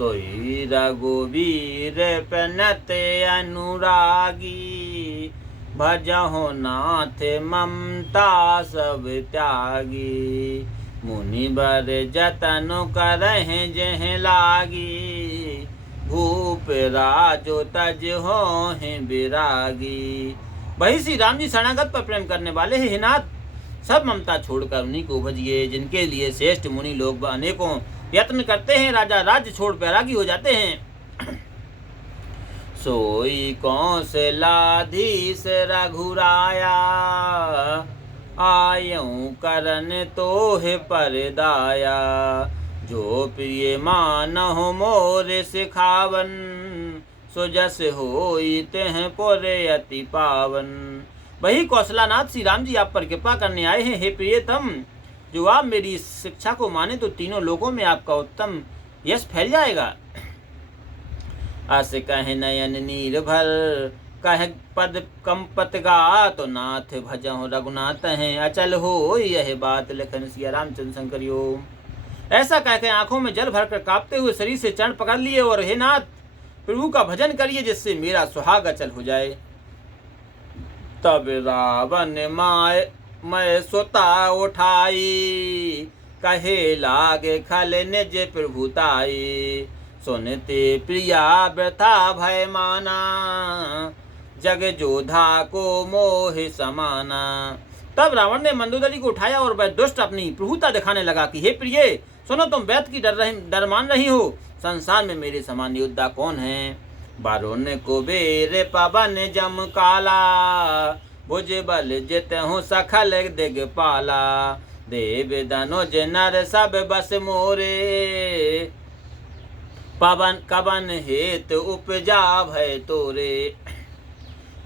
सोई रघुवीर पनत अनुरागी, भजहु नाथ ममता सब त्यागी। मुनि बर जतन करहि जेह लागी, भूप राजो तज होहि विरागी। वही श्री राम जी शरणागत पर प्रेम करने वाले हैं। हे नाथ, सब ममता छोड़कर उन्हीं को भजिए, जिनके लिए श्रेष्ठ मुनि लोग अनेकों यत्न करते हैं, राजा राज्य छोड़ बैरागी हो जाते हैं। सोई कौशलाधीश रघुराया, आयऊं करन तोहे परदाया। जो प्रिय मानहु मोर सिखावन, सो जस होई तेह पुरे अति पावन। वही कौशलानाथ श्री राम जी आप पर कृपा करने आए हैं। हे प्रियतम, जो आप मेरी शिक्षा को माने तो तीनों लोगों में आपका उत्तम यश फैल जाएगा। अस कह नयन नीर भर, कह पद कंपत गा, तो नाथ भजहु रघुनाथ हैं अचल हो यह बात। लखन सिया रामचंद्र शंकर योग। ऐसा कहकर आंखों में जल भरकर कांपते हुए शरीर से चरण पकड़ लिए और हे नाथ, प्रभु का भजन करिए जिससे मेरा सुहाग अचल हो जाए। तब रावण मैं सुता उठाई, कहे लागे खल निज प्रभुताई। सुनते प्रिया व्यथा भय माना, जग जोधा को मोह समाना। तब रावण ने मंदोदरी को उठाया और वह दुष्ट अपनी प्रभुता दिखाने लगा कि हे प्रिय, सुनो, तुम वैद की डर मान रही हो। संसार में मेरे समान योद्धा कौन है। बारुण कुबेर पवन जम काला, भुज बल जित हूँ सखल दिगपाला। देव धनुज नर सब बस मोरे, पवन कवन हेत उपजा भय तोरे।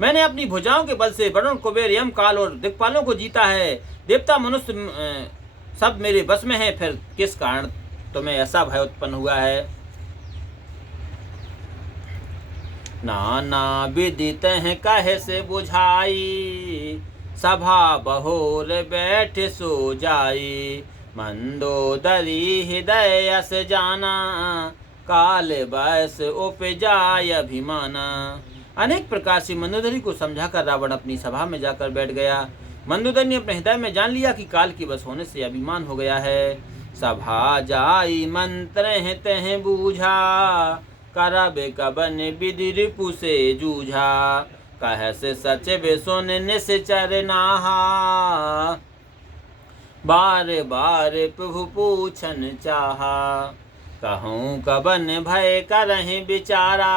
मैंने अपनी भुजाओं के बल से वरुण कुबेर यम काल और दिक्पालों को जीता है। देवता मनुष्य सब मेरे बस में है, फिर किस कारण तुम्हें ऐसा भय उत्पन्न हुआ है। नाना विदित है कहे से बुझाई, सभा बहोर बैठ सो जाई। मंदोदरी हृदय अस जाना, काल बस उपजाय अभिमाना। अनेक प्रकार से मंदोदरी को समझाकर रावण अपनी सभा में जाकर बैठ गया। मंदोदरी ने अपने हृदय में जान लिया कि काल की बस होने से अभिमान हो गया है। सभा जाई मंत्र तह बूझा, करब कबन विधि रिपु से जूझा। कह से सचिव सुन निश्चर नाहा, बार बार प्रभु पूछन चाहा। कहूँ कबन भय करहि बिचारा,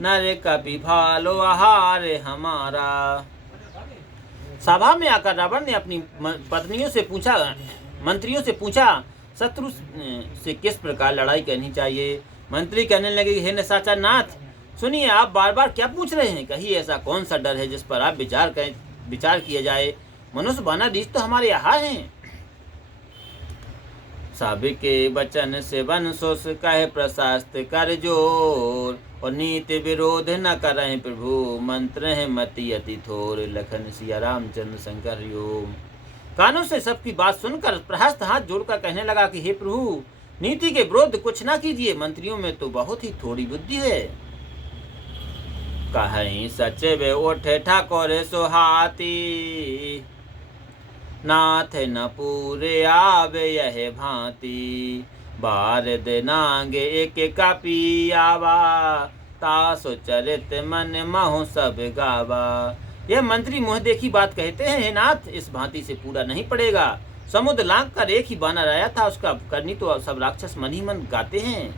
नर कपि भालो आहार हमारा। सभा में आकर रावण ने अपनी पत्नियों से पूछा, मंत्रियों से पूछा, शत्रु से किस प्रकार लड़ाई करनी चाहिए। मंत्री कहने लगे, हे निशाचर नाथ, सुनिए, आप बार बार क्या पूछ रहे हैं। कहिए ऐसा कौन सा डर है जिस पर आप विचार किया जाए। मनुष्य बना रीछ तो हमारे यहाँ हैं। सबके वचन से वन सोस कहे प्रशास्त कर जोर, और नीति विरोध न करहि प्रभु मंत्र है मति अति थोर। लखन सिया रामचंद्र शंकर योग। कानों से सबकी बात सुनकर प्रहस्त हाथ जोड़कर कहने लगा कि हे प्रभु, नीति के विरोध कुछ ना कीजिए, मंत्रियों में तो बहुत ही थोड़ी बुद्धि है। कहीं सचिव उठे ठाकुर सुहाती, नाथ न पूरे आवे यह भांति। बारद नांगे एक कपि आवा, तासो चरित मन महु सब गावा। यह मंत्री मुँह देखी बात कहते हैं, हे नाथ, इस भांति से पूरा नहीं पड़ेगा। समुद्र लांघ कर एक ही बानर आया था, उसका करनी तो सब राक्षस मन ही मन गाते हैं।